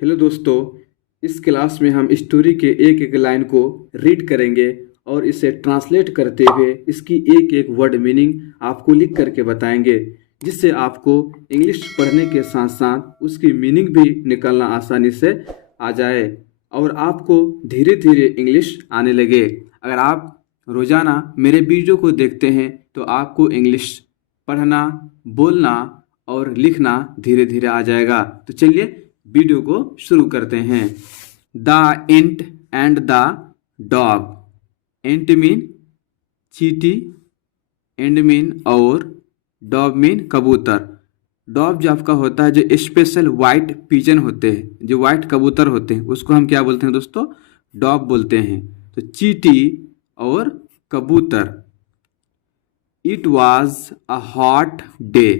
Hello दोस्तों। इस class में हम स्टोरी के एक एक लाइन को रीड करेंगे और इसे ट्रांसलेट करते हुए इसकी एक एक वर्ड मीनिंग आपको लिख करके बताएंगे, जिससे आपको इंग्लिश पढ़ने के साथ साथ उसकी मीनिंग भी निकलना आसानी से आ जाए और आपको धीरे धीरे इंग्लिश आने लगे। अगर आप रोज़ाना मेरे वीडियो को देखते हैं तो आपको इंग्लिश पढ़ना, बोलना और लिखना धीरे धीरे आ जाएगा। तो चलिए वीडियो को शुरू करते हैं। The ant and the dog. Ant mean चींटी, एंड मीन और, डॉग मीन कबूतर। डॉग जो आपका होता है, जो स्पेशल वाइट पिजन होते हैं, जो वाइट कबूतर होते हैं, उसको हम क्या बोलते हैं दोस्तों? डॉग बोलते हैं। तो चींटी और कबूतर। It was a hot day.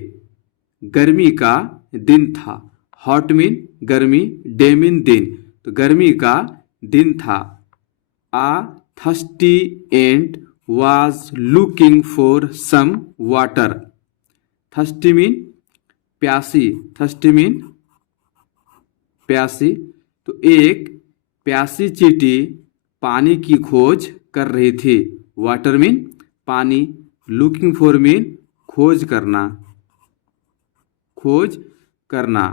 गर्मी का दिन था। हॉट मीन गर्मी, डे मीन दिन, तो गर्मी का दिन था। A thirsty ant was looking for some water. Thirsty mean प्यासी, थर्स्टी मीन प्यासी। तो एक प्यासी चींटी पानी की खोज कर रही थी। वाटर मीन पानी, लुकिंग फॉर मीन खोज करना, खोज करना।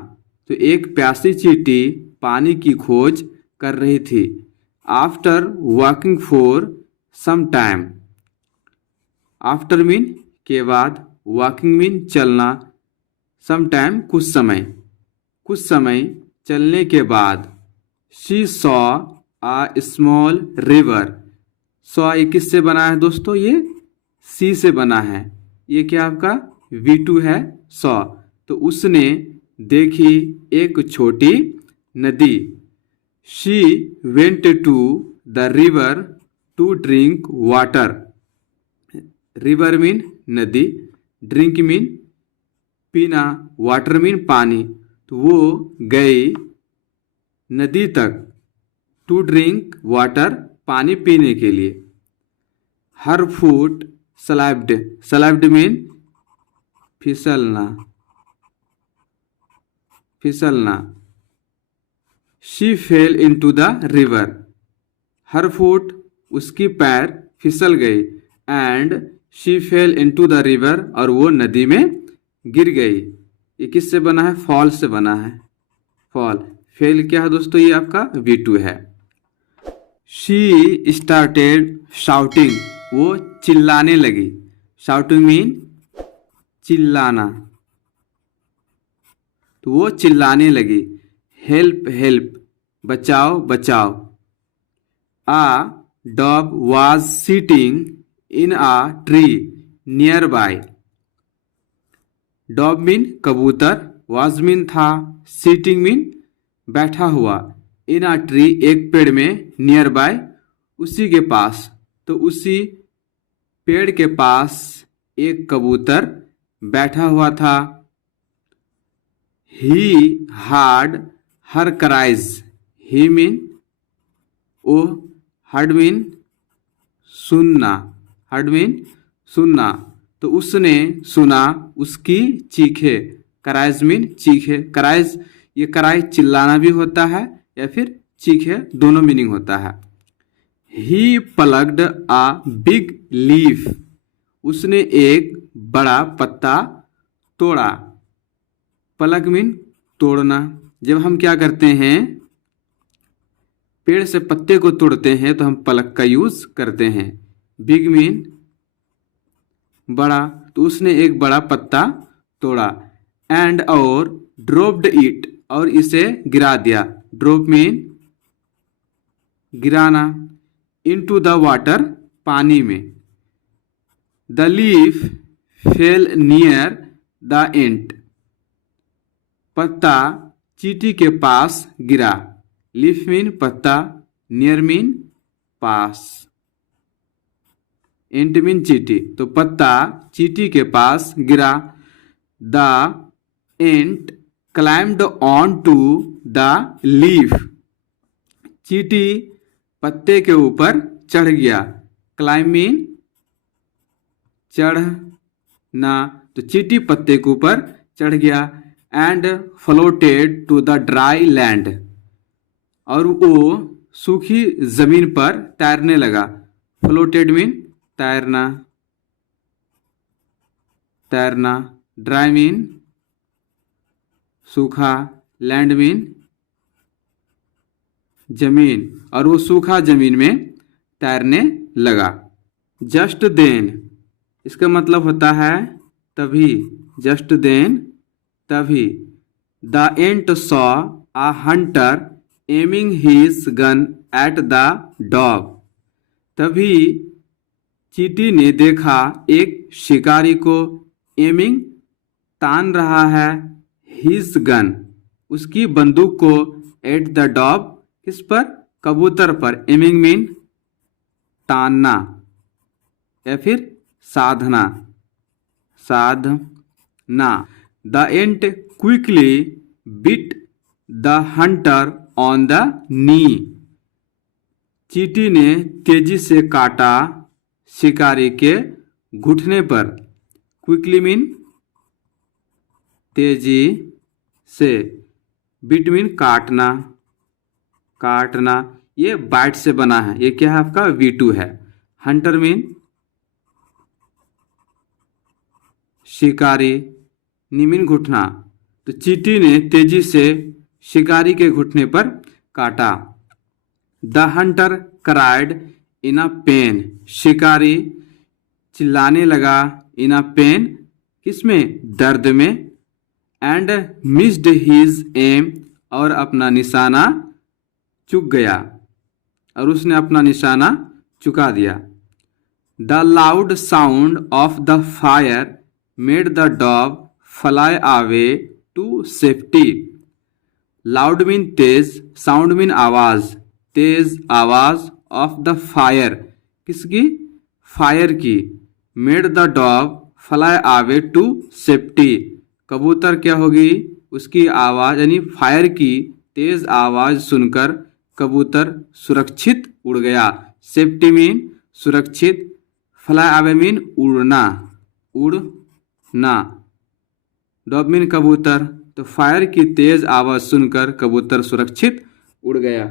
तो एक प्यासी चींटी पानी की खोज कर रही थी। After walking for some time. After mean के बाद, वॉकिंग मीन चलना, सम टाइम कुछ समय, कुछ समय चलने के बाद। She saw a small river. Saw ये किससे बना है दोस्तों? ये सी से बना है। ये क्या आपका V2 है, सॉ। तो उसने देखी एक छोटी नदी। She went to the river to drink water. River mean नदी, ड्रिंक मीन पीना, वाटर मीन पानी। तो वो गई नदी तक, टू ड्रिंक वाटर, पानी पीने के लिए। Her foot slipped. Slipped mean फिसलना, फिसलना। She fell into the river. Her foot उसकी पैर फिसल गई। And she fell into the river, और वो नदी में गिर गई। ये किससे बना है? फॉल से बना है। फॉल, फेल क्या है दोस्तों? ये आपका V2 है। She started shouting. वो चिल्लाने लगी। शाउटिंग मीन चिल्लाना, तो वो चिल्लाने लगी। हेल्प हेल्प, बचाओ बचाओ। A dog was sitting in a tree nearby. Dog mean कबूतर, वाज मीन था, सिटिंग मीन बैठा हुआ, इन आ ट्री एक पेड़ में, नियर बाय उसी के पास। तो उसी पेड़ के पास एक कबूतर बैठा हुआ था। ही हार्ड हर क्राइज। ही मीन ओ, हर्ड मीन सुनना, हर्ड मीन सुनना। तो उसने सुना उसकी चीखे। क्राइज मीन चीखे। क्राइज, ये क्राइज चिल्लाना भी होता है या फिर चीखे, दोनों मीनिंग होता है। ही प्लग्ड आ बिग लीफ। उसने एक बड़ा पत्ता तोड़ा। प्लग मीन तोड़ना। जब हम क्या करते हैं, पेड़ से पत्ते को तोड़ते हैं, तो हम प्लग का यूज करते हैं। बिग मीन बड़ा, तो उसने एक बड़ा पत्ता तोड़ा। एंड और ड्रॉप्ड इट, और इसे गिरा दिया। ड्रॉप मीन गिराना। इनटू द वाटर, पानी में। The leaf fell near the ant. पत्ता चींटी के पास गिरा। लीफ मीन पत्ता, नियर मीन पास, एंट मीन चींटी। तो पत्ता चींटी के पास गिरा। The ant climbed onto the leaf. चींटी पत्ते के ऊपर चढ़ गया। क्लाइम मीन चढ़ना, तो चींटी पत्ते के ऊपर चढ़ गया। And floated to the dry land. और वो सूखी जमीन पर तैरने लगा। फ्लोटेड मीन तैरना, तैरना। ड्राई मीन सूखा। लैंड मीन जमीन, और वो सूखा जमीन में तैरने लगा। जस्ट देन, इसका मतलब होता है तभी। जस्ट देन, तभी। The ant saw a Hunter aiming his gun at the dog. तभी चींटी ने देखा एक शिकारी को एमिंग तान रहा है, हिज गन उसकी बंदूक को, एट द डॉग किस पर, कबूतर पर। एमिंग मीन तानना या फिर साधना, साधना। The ant quickly bit the hunter on the knee. चींटी ने तेजी से काटा शिकारी के घुटने पर। क्विकली मीन तेजी से, बिट मीन काटना, काटना। ये बाइट से बना है, ये क्या है आपका V2 है। हंटर मीन शिकारी, निमीन घुटना। तो चींटी ने तेजी से शिकारी के घुटने पर काटा। The hunter cried in a pain. शिकारी चिल्लाने लगा, इन अ पेन किसमें, दर्द में। एंड मिस्ड हिज एम, और अपना निशाना चूक गया, और उसने अपना निशाना चुका दिया। The loud sound of the fire made the dog fly away to safety. Loud mean तेज, साउंड मीन आवाज, तेज आवाज। ऑफ द फायर किसकी, फायर की। Made the dog fly away to safety, कबूतर क्या होगी, उसकी आवाज यानी फायर की तेज आवाज सुनकर कबूतर सुरक्षित उड़ गया। सेफ्टी मीन सुरक्षित, फ्लाई अवे मीन उड़ना, उड़ना। डॉग मीन कबूतर, तो फायर की तेज आवाज सुनकर कबूतर सुरक्षित उड़ गया।